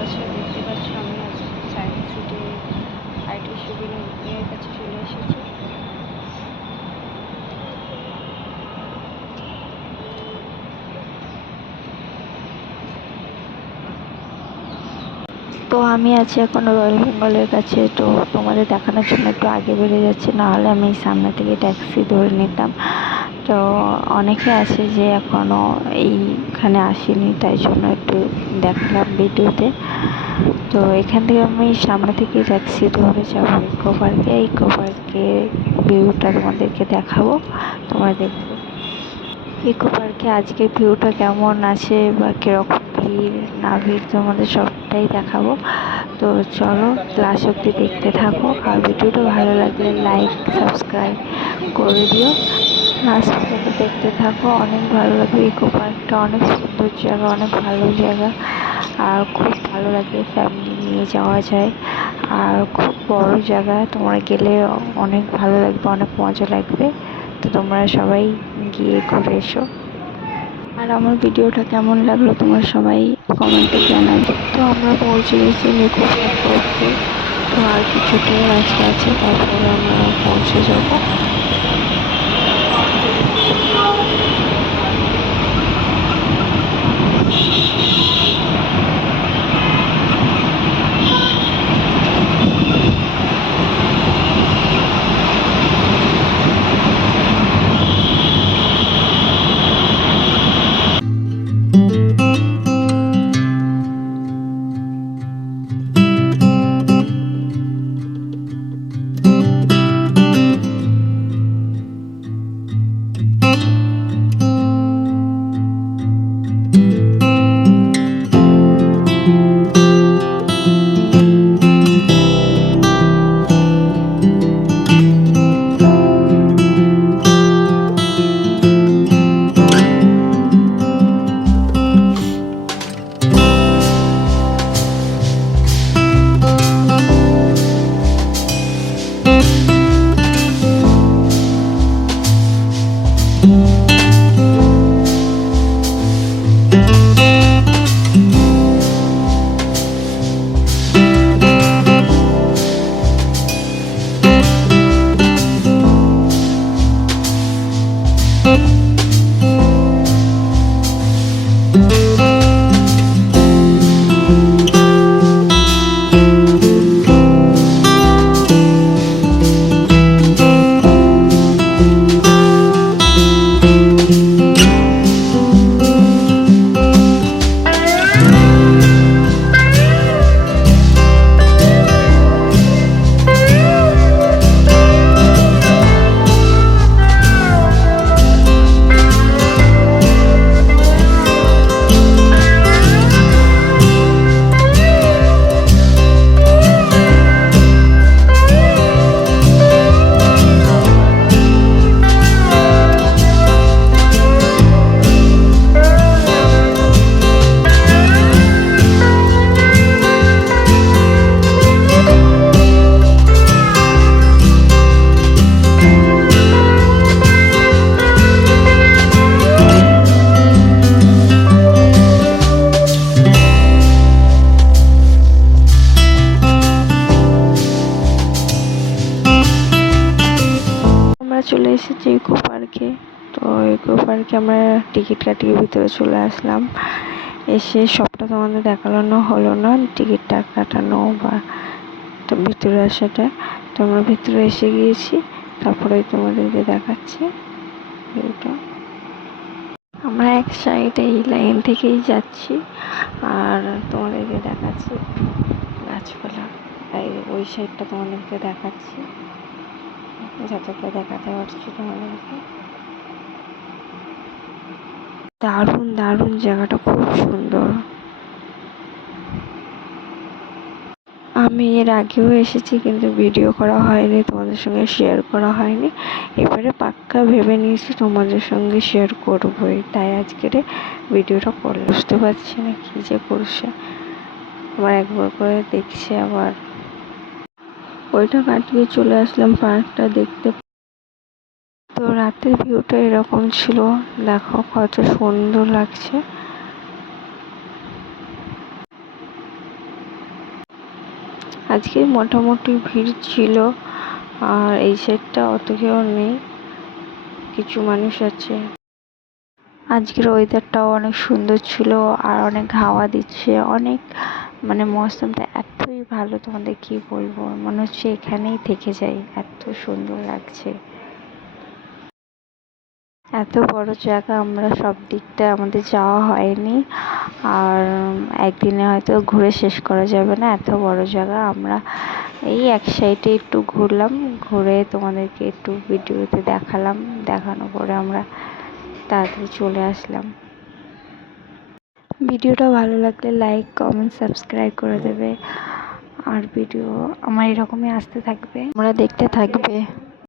আছো দেখতে পাচ্ছ আমি আজ সায়েন্স সিটি আইটি শিবিরের কাছে চলে এসেছি। তো আমি আছি এখন রয়্যাল বেঙ্গলের কাছে। তো তোমাদের দেখানোর জন্য একটু আগে বেড়ে যাচ্ছে, নাহলে আমি সামনে থেকে ট্যাক্সি ধরে নিতাম। তো অনেকে আছে যে এখনও এইখানে আসেনি, তাই জন্য একটু দেখালাম ভিডিওতে। তো এখান থেকে আমি সামনে থেকে ট্যাক্সি ধরে যাবো ইকো পার্কে। ইকো পার্কে ভিউটা তোমাদেরকে দেখাবো, তোমরা দেখবে ইকো পার্কে আজকে ভিউটা কেমন আছে বা কীরকম ভিড় না ভিড় তোমাদের সবটাই দেখাবো। তো চলো ক্লাস অবধি দেখতে থাকো, আর ভিডিওটা ভালো লাগলে লাইক সাবস্ক্রাইব করে দিও। লাস্ট পর্যন্ত দেখতে থাকো, অনেক ভালো লাগবে। ইকো পার্কটা অনেক সুন্দর জায়গা, অনেক ভালো জায়গা, আর খুব ভালো লাগে, ফ্যামিলি নিয়ে যাওয়া যায়। আর খুব বড় জায়গা, তোমরা গেলে অনেক ভালো লাগবে, অনেক মজা লাগবে। তো তোমরা সবাই গিয়ে ঘুরে এসো। আর আমার ভিডিওটা কেমন লাগলো তোমরা সবাই কমেন্টে জানাবে। তো আমরা পৌঁছে গেছি নিকো পার্ক অবধি। তো আর কিছুটাই রাস্তা আছে, তারপরে আমরা পৌঁছে যাবো। চলে এসেছি ইকো পার্কে। তো ইকো পার্কে আমরা টিকিট কাটিয়ে ভিতরে চলে আসলাম। এসে সবটা তোমাদের দেখানো হলো না, টিকিটটা কাটানো বা ভিতরে আসাটা। তো আমরা ভিতরে এসে গিয়েছি, তারপরে তোমাদেরকে দেখাচ্ছি ভিউটা। আমরা এক সাইডে এই লাইন থেকেই যাচ্ছি, আর তোমাদেরকে দেখাচ্ছি গাছপালা। ওই সাইডটা তোমাদেরকে দেখাচ্ছি, যতটা দেখাতে পারছি তোমাদেরকে। দারুণ দারুণ জায়গাটা, খুব সুন্দর। আমি এর আগেও এসেছি, কিন্তু ভিডিও করা হয়নি, তোমাদের সঙ্গে শেয়ার করা হয়নি। এবারে পাক্কা ভেবে নিয়েছি তোমাদের সঙ্গে শেয়ার করবোই, তাই আজকের ভিডিওটা করলে। বুঝতে পারছি না কী যে করছে, আবার একবার করে দেখছি, আবার ওইটা কাটিয়ে চলে আসলাম পার্কটা দেখতে। তো রাতের ভিউটা এরকম ছিল, দেখো কত সুন্দর লাগছে। আজকে মোটামুটি ভিড় ছিল, আর এই সাইডটা অত কেউ নেই, কিছু মানুষ আছে। আজকের ওয়েদারটাও অনেক সুন্দর ছিল, আর অনেক হাওয়া দিচ্ছে, অনেক মানে মৌসুমটা এতই ভালো, তোমাদের কি বলবো, মনে হচ্ছে এখানেই থেকে যাই, এত সুন্দর লাগছে। এত বড় জায়গা, আমরা সব দিকটা আমাদের যাওয়া হয়নি, আর একদিনে হয়তো ঘুরে শেষ করা যাবে না, এত বড় জায়গা। আমরা এই এক সাইডে একটু ঘুরলাম, ঘুরে তোমাদেরকে একটু ভিডিওতে দেখালাম, দেখানোর পরে আমরা তাড়াতাড়ি চলে আসলাম। ভিডিওটা ভালো লাগলে লাইক, কমেন্ট, সাবস্ক্রাইব করে দেবে, আর ভিডিও আমার এরকমই আসতে থাকবে, তোমরা দেখতে থাকবে।